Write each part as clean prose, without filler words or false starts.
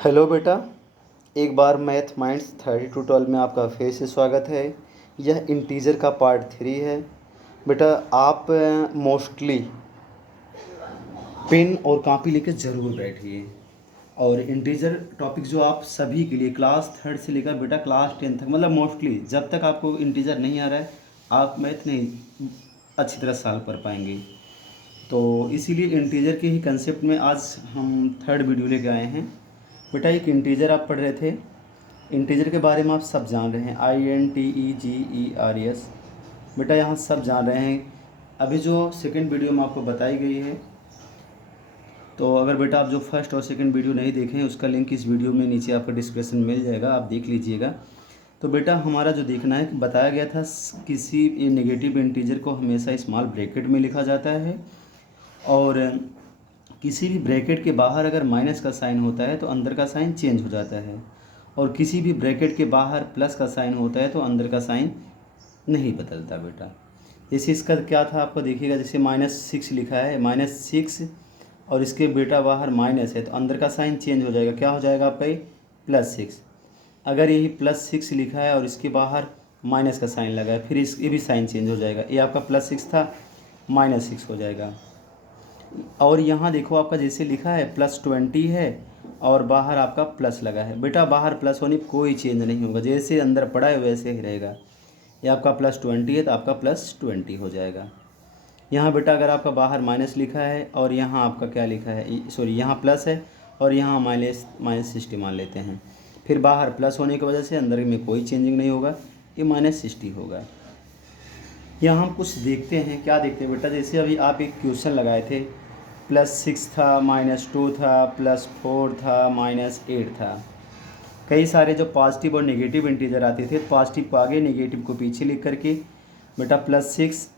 Hello बेटा। एक बार math minds 30 to 12 में आपका फिर से स्वागत है। यह इंटीजर का पार्ट 3 है। बेटा आप मोस्टली पेन और कॉपी लेकर ज़रूर बैठिए। और इंटीजर टॉपिक जो आप सभी के लिए क्लास 3rd से लेकर बेटा क्लास 10 तक, मतलब मोस्टली जब तक आपको इंटीजर नहीं आ रहा है आप मैथ नहीं अच्छी तरह सॉल्व कर पाएंगे। तो इसीलिए इंटीजर के ही कंसेप्ट में आज हम 3rd वीडियो लेके आए हैं। बेटा एक इंटीजर आप पढ़ रहे थे, इंटीजर के बारे में आप सब जान रहे हैं, INTEGERS। बेटा यहाँ सब जान रहे हैं। अभी जो सेकंड वीडियो में आपको बताई गई है, तो अगर बेटा आप जो फर्स्ट और सेकंड वीडियो नहीं देखें उसका लिंक इस वीडियो में नीचे आपको डिस्क्रिप्शन में मिल जाएगा, आप देख लीजिएगा। तो बेटा हमारा जो देखना है, बताया गया था किसी नेगेटिव इंटीजर को हमेशा स्मॉल ब्रैकेट में लिखा जाता है, और किसी भी ब्रैकेट के बाहर अगर माइनस का साइन होता है तो अंदर का साइन चेंज हो जाता है, और किसी भी ब्रैकेट के बाहर प्लस का साइन होता है तो अंदर का साइन नहीं बदलता बेटा। जैसे इसका क्या था आपको देखिएगा, जैसे -6 लिखा है, -6, और इसके बेटा बाहर माइनस है तो अंदर का साइन चेंज हो जाएगा, क्या हो जाएगा आपका ये +6। अगर यही +6 लिखा है और इसके बाहर माइनस का साइन लगा है, फिर ये भी साइन चेंज हो जाएगा, ये आपका +6 था -6 हो जाएगा। और यहाँ देखो आपका जैसे लिखा है +20 है और बाहर आपका प्लस लगा है, बेटा बाहर प्लस होने पर कोई चेंज नहीं होगा, जैसे अंदर पड़ा है वैसे ही रहेगा। ये आपका +20 है तो आपका +20 हो जाएगा। यहाँ बेटा अगर आपका बाहर माइनस लिखा है और यहाँ आपका क्या लिखा है, सॉरी यहाँ प्लस है और यहाँ -60 मान लेते हैं, फिर बाहर प्लस होने की वजह से अंदर में कोई चेंजिंग नहीं होगा, ये -60 होगा। यहाँ हम कुछ देखते हैं, क्या देखते हैं बेटा, जैसे अभी आप एक क्वेश्चन लगाए थे, +6 था, -2 था, +4 था, -8 था। कई सारे जो पॉजिटिव और नेगेटिव इंटीजर आते थे, पॉजिटिव को आगे नेगेटिव को पीछे लिख करके बेटा +6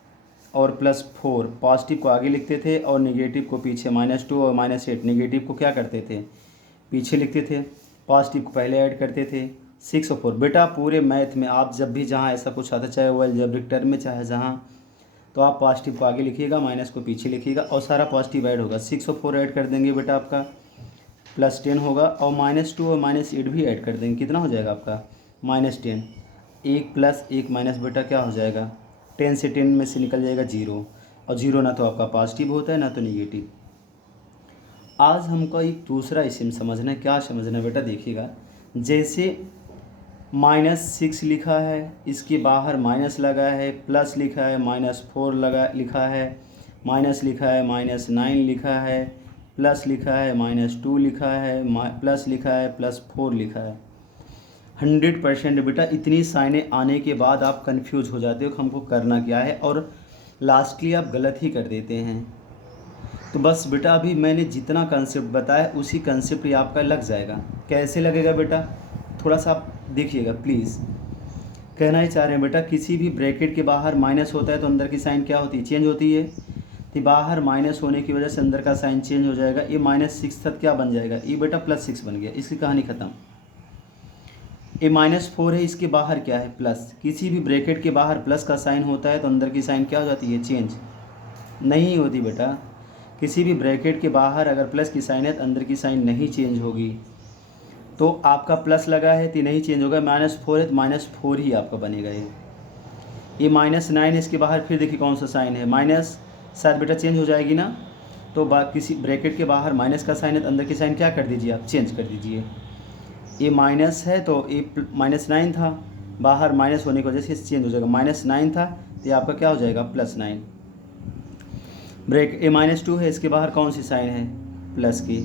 और +4 पॉजिटिव को आगे लिखते थे और नेगेटिव को पीछे, -2 और -8 नेगेटिव को क्या करते थे, पीछे लिखते थे, पॉजिटिव को पहले ऐड करते थे। 6 और 4 बेटा पूरे मैथ में आप जब भी जहाँ ऐसा कुछ आता है, चाहे वो अलजेब्रिक टर्म में चाहे जहाँ, तो आप पॉजिटिव को आगे लिखिएगा, माइनस को पीछे लिखिएगा और सारा पॉजिटिव ऐड होगा। 6 और 4 ऐड कर देंगे बेटा आपका +10 होगा, और -2 और -8 भी ऐड कर देंगे, कितना हो जाएगा आपका -10। 1 + 1 माइनस बेटा क्या हो जाएगा, 10 से 10 में से निकल जाएगा 0, और 0 ना तो आपका पॉजिटिव होता है ना तो निगेटिव। आज हमको एक दूसरा इस्म समझना है, क्या समझना है बेटा, देखिएगा जैसे -6 लिखा है, इसके बाहर माइनस लगा है, प्लस लिखा है, -4 लिखा है, माइनस लिखा है, -9 लिखा है, प्लस लिखा है, -2 लिखा है, प्लस लिखा है, +4 लिखा है। 100% बेटा इतनी साइनें आने के बाद आप कंफ्यूज हो जाते हो कि हमको करना क्या है, और लास्टली आप गलत ही कर देते हैं। तो बस बेटा अभी मैंने जितना कंसेप्ट बताया उसी कंसेप्ट ही आपका लग जाएगा। कैसे लगेगा बेटा, थोड़ा सा आप देखिएगा प्लीज़। कहना ही चाह रहे हैं बेटा, किसी भी ब्रैकेट के बाहर माइनस होता है तो अंदर की साइन क्या होती है, चेंज होती है। तो बाहर माइनस होने की वजह से अंदर का साइन चेंज हो जाएगा, ये -6 था क्या बन जाएगा, ये बेटा +6 बन गया, इसकी कहानी ख़त्म। ये -4 है, इसके बाहर क्या है प्लस, किसी भी ब्रैकेट के बाहर प्लस का साइन होता है तो अंदर की साइन क्या हो जाती है, चेंज नहीं होती बेटा। किसी भी ब्रैकेट के बाहर अगर प्लस की साइन है तो अंदर की साइन नहीं चेंज होगी। तो आपका प्लस लगा है तो नहीं चेंज होगा, -4 है तो -4 ही आपका बनेगा। ये -9 है, इसके बाहर फिर देखिए कौन सा साइन है, माइनस, शायद बेटा चेंज हो जाएगी ना। तो किसी ब्रैकेट के बाहर माइनस का साइन है तो अंदर की साइन क्या कर दीजिए, आप चेंज कर दीजिए। ये माइनस है तो ये -9 था, बाहर माइनस होने की वजह से चेंज हो जाएगा, -9 था तो ये आपका क्या हो जाएगा +9। ब्रेक ये -2 है, इसके बाहर कौन सी साइन है, प्लस की,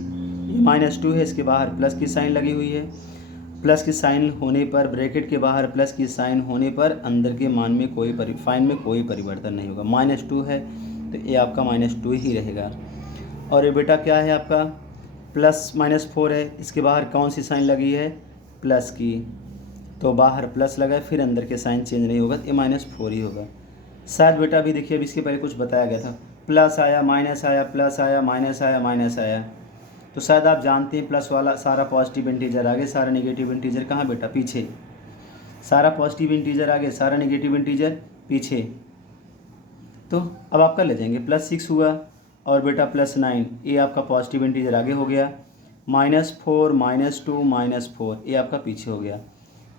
ये -2 है, इसके बाहर प्लस की साइन लगी हुई है। प्लस की साइन होने पर, ब्रैकेट के बाहर प्लस की साइन होने पर अंदर के मान में फाइन में कोई परिवर्तन नहीं होगा। -2 है तो ये आपका -2 ही रहेगा। और ये बेटा क्या है आपका +-4 है, इसके बाहर कौन सी साइन लगी है, प्लस की, तो बाहर प्लस लगा है, फिर अंदर के साइन चेंज नहीं होगा, ये -4 ही होगा। शायद बेटा अभी देखिए, अभी इसके पहले कुछ बताया गया था, प्लस आया, माइनस आया, प्लस आया, माइनस आया, माइनस आया, तो शायद आप जानते हैं प्लस वाला सारा पॉजिटिव इंटीजर आगे, सारा नेगेटिव इंटीजर कहाँ बेटा, पीछे। सारा पॉजिटिव इंटीजर आगे, सारा नेगेटिव इंटीजर पीछे। तो अब आप कर ले जाएंगे, +6 हुआ और बेटा +9, ये आपका पॉजिटिव इंटीजर आगे हो गया, -4 -2 -4, ये आपका पीछे हो गया।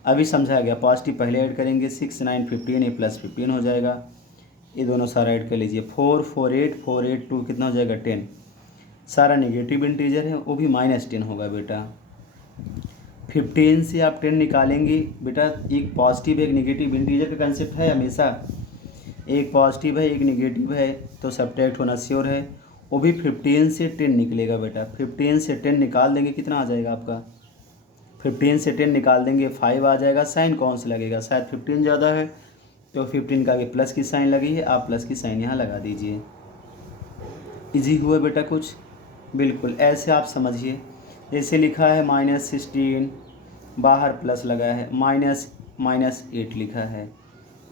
अभी समझाया गया, पॉजिटिव पहले ऐड करेंगे, 6 9 15, ये +15 हो जाएगा। ये दोनों सारा ऐड कर लीजिए, 4 4 8 4 8 2 कितना हो जाएगा 10। सारा नेगेटिव इंटीजर है, वो भी -10 होगा बेटा। 15 से आप 10 निकालेंगे बेटा, एक पॉजिटिव एक नेगेटिव इंटीजर का कंसेप्ट है हमेशा, एक पॉजिटिव है एक नेगेटिव है तो सब्ट्रैक्ट होना श्योर है। वो भी 15 से 10 निकलेगा बेटा। 15 से 10 निकाल देंगे, कितना आ जाएगा आपका, 15 से 10 निकाल देंगे 5 आ जाएगा। साइन कौन सा लगेगा, शायद 15 ज़्यादा है तो 15 का भी प्लस की साइन लगी है, आप प्लस की साइन यहाँ लगा दीजिए। इजी हुआ बेटा कुछ, बिल्कुल ऐसे आप समझिए। जैसे लिखा है -16, बाहर प्लस लगा है, -8 लिखा है।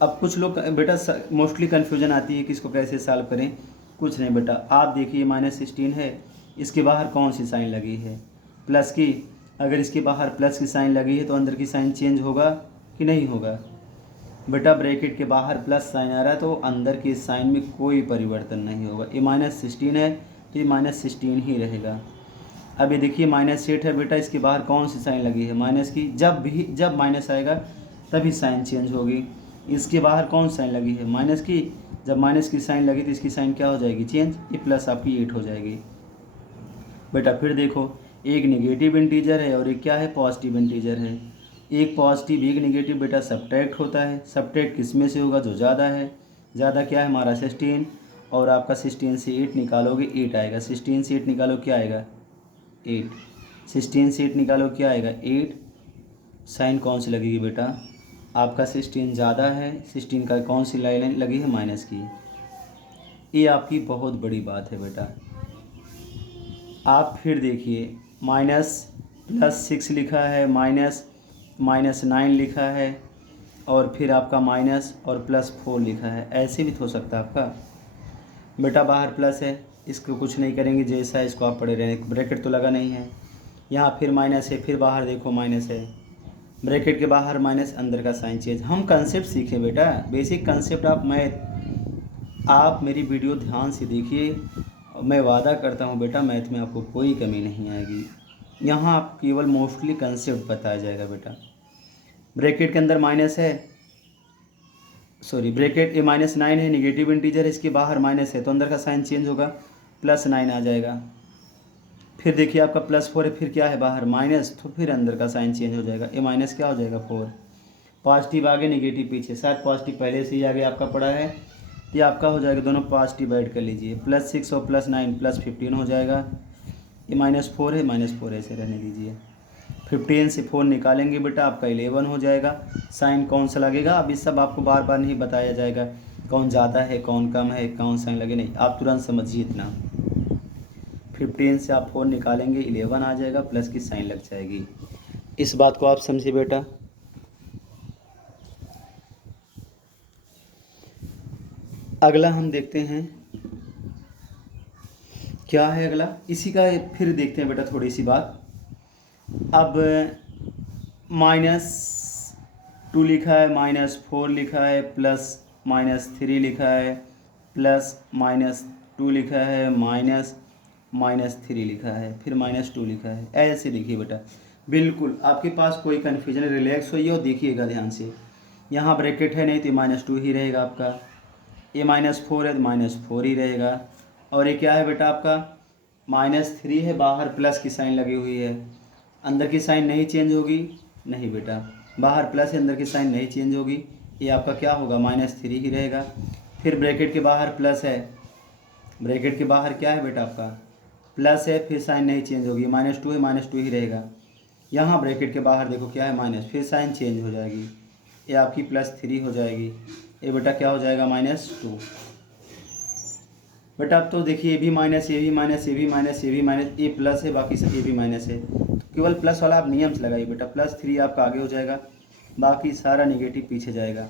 अब कुछ लोग बेटा मोस्टली कन्फ्यूजन आती है कि इसको कैसे सॉल्व करें। कुछ नहीं बेटा, आप देखिए -16 है, इसके बाहर कौन सी साइन लगी है, प्लस की। अगर इसके बाहर प्लस की साइन लगी है तो अंदर की साइन चेंज होगा कि नहीं होगा बेटा। ब्रैकेट के बाहर प्लस साइन आ रहा है तो अंदर की साइन में कोई परिवर्तन नहीं होगा। ये -16 है तो ये -16 ही रहेगा। अब ये देखिए -8 है बेटा, इसके बाहर कौन सी साइन लगी है, माइनस की। जब माइनस आएगा तभी साइन चेंज होगी। इसके बाहर कौन साइन लगी है, माइनस की। जब माइनस की साइन लगी तो इसकी साइन क्या हो जाएगी, चेंज। ये प्लस आपकी 8 हो जाएगी बेटा। फिर देखो, एक नेगेटिव इंटीजर है और एक क्या है, पॉजिटिव इंटीजर है। एक पॉजिटिव एक नेगेटिव बेटा सब्ट्रैक्ट होता है। सब्ट्रैक्ट किस में से होगा, जो ज़्यादा है। ज़्यादा क्या है हमारा 16, और आपका 16 से 8 निकालोगे 8 आएगा। 16 से 8 निकालो क्या आएगा 8। 16 से 8 निकालो क्या आएगा 8। साइन कौन सी लगेगी बेटा, आपका 16 ज़्यादा है, 16 का कौन सी लाइन लगी है, माइनस की। ये आपकी बहुत बड़ी बात है बेटा। आप फिर देखिए, -+6 लिखा है, -9 लिखा है, और फिर आपका माइनस और +4 लिखा है। ऐसे भी तो हो सकता है आपका बेटा। बाहर प्लस है, इसको कुछ नहीं करेंगे, जैसा है इसको आप पढ़े रहें, ब्रैकेट तो लगा नहीं है। यहाँ फिर माइनस है, फिर बाहर देखो माइनस है, ब्रैकेट के बाहर माइनस, अंदर का साइन चेंज। हम कंसेप्ट सीखें बेटा, बेसिक कंसेप्ट। आप मेरी वीडियो ध्यान से देखिए, मैं वादा करता हूँ बेटा मैथ में आपको कोई कमी नहीं आएगी। यहाँ आप केवल मोस्टली कंसेप्ट बताया जाएगा बेटा। ब्रैकेट के अंदर माइनस है, सॉरी ब्रैकेट ये -9 है, नेगेटिव इंटीजर है, इसके बाहर माइनस है तो अंदर का साइन चेंज होगा, +9 आ जाएगा। फिर देखिए आपका +4 है, फिर क्या है बाहर माइनस, तो फिर अंदर का साइन चेंज हो जाएगा। ये माइनस क्या हो जाएगा 4। पॉजिटिव आगे नेगेटिव पीछे, शायद पॉजिटिव पहले से ही आगे आपका पड़ा है, ये आपका हो जाएगा। दोनों पॉजिटिव ऐड कर लीजिए, +6 और +9 +15 हो जाएगा। ये -4 है, -4 ऐसे रहने दीजिए। 15 से 4 निकालेंगे बेटा, आपका 11 हो जाएगा। साइन कौन सा लगेगा, अब इस सब आपको बार बार नहीं बताया जाएगा, कौन ज़्यादा है कौन कम है कौन साइन लगे, नहीं, आप तुरंत समझिए इतना। 15 से आप 4 निकालेंगे 11 आ जाएगा, प्लस की साइन लग जाएगी। इस बात को आप समझिए बेटा। अगला हम देखते हैं क्या है अगला, इसी का फिर देखते हैं बेटा थोड़ी सी बात। अब -2 लिखा है, -4 लिखा है, +-3 लिखा है, +-2 लिखा है, -3 लिखा है, फिर -2 लिखा है। ऐसे देखिए बेटा, बिल्कुल आपके पास कोई कन्फ्यूजन, रिलैक्स होइए और देखिएगा ध्यान से। यहाँ ब्रैकेट है नहीं तो -2 ही रहेगा आपका, ये -4 है तो -4 ही रहेगा। और ये क्या है बेटा आपका, -3 है, बाहर प्लस की साइन लगी हुई है, अंदर की साइन नहीं चेंज होगी, नहीं बेटा, बाहर प्लस है अंदर की साइन नहीं चेंज होगी। ये आपका क्या होगा, -3 ही रहेगा। फिर ब्रैकेट के बाहर प्लस है, ब्रैकेट के बाहर क्या है बेटा आपका प्लस है, फिर साइन नहीं चेंज होगी, -2 है, -2 ही रहेगा। यहाँ ब्रैकेट के बाहर देखो क्या है माइनस, फिर साइन चेंज हो जाएगी, ये आपकी +3 हो जाएगी। ये बेटा क्या हो जाएगा, -2। बेटा अब तो देखिए ये भी माइनस, ये भी माइनस, ये भी माइनस, ये भी माइनस, ये प्लस है, बाकी सब ये भी माइनस है, तो केवल प्लस वाला आप नियम से लगाइए बेटा। +3 आपका आगे हो जाएगा, बाकी सारा नेगेटिव पीछे जाएगा।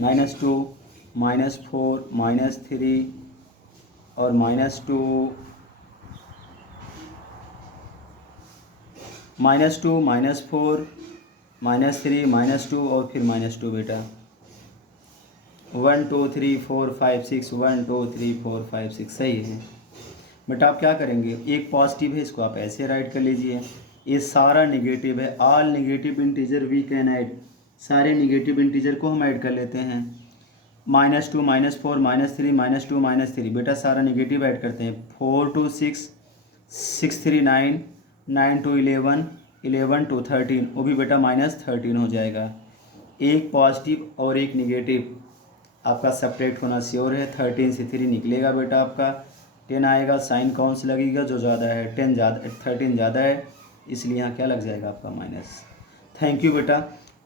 -2 -4 -3 और -2 -2 -4 -3 -2 और फिर -2 बेटा। 1 2 3 4 5 6 1 2 3 4 5 6 सही है। बेटा आप क्या करेंगे, एक पॉजिटिव है इसको आप ऐसे राइट कर लीजिए, ये सारा निगेटिव है, all negative integer we can add, सारे निगेटिव इंटीजर को हम ऐड कर लेते हैं। -2 -4 -3 -2 -3, बेटा सारा निगेटिव ऐड करते हैं। 4 2 6 6 3 9 9 2 11 11 2 13, वो भी बेटा -13 हो जाएगा। एक पॉजिटिव और एक निगेटिव आपका सब्ट्रैक्ट होना श्योर है। 13 से 3 निकलेगा बेटा आपका 10 आएगा। साइन कौन सा लगेगा, जो ज़्यादा है, 10 ज़्यादा 13 ज़्यादा है, इसलिए यहाँ क्या लग जाएगा आपका माइनस। थैंक यू बेटा।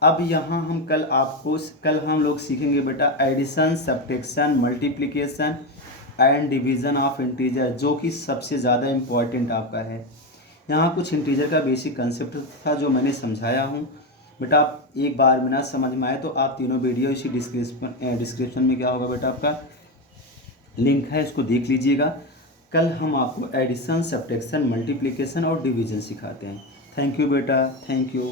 अब यहाँ हम कल हम लोग सीखेंगे बेटा addition, subtraction, multiplication and division of integer, जो कि सबसे ज़्यादा इम्पॉर्टेंट आपका है। यहाँ कुछ इंटीजर का बेसिक कंसेप्ट था जो मैंने समझाया हूँ बेटा। आप एक बार में ना समझ में आए तो आप तीनों वीडियो इसी डिस्क्रिप्शन में क्या होगा बेटा आपका लिंक है, इसको देख लीजिएगा। कल हम आपको एडिशन, सब्ट्रैक्शन, मल्टीप्लिकेशन और डिवीज़न सिखाते हैं। थैंक यू बेटा, थैंक यू।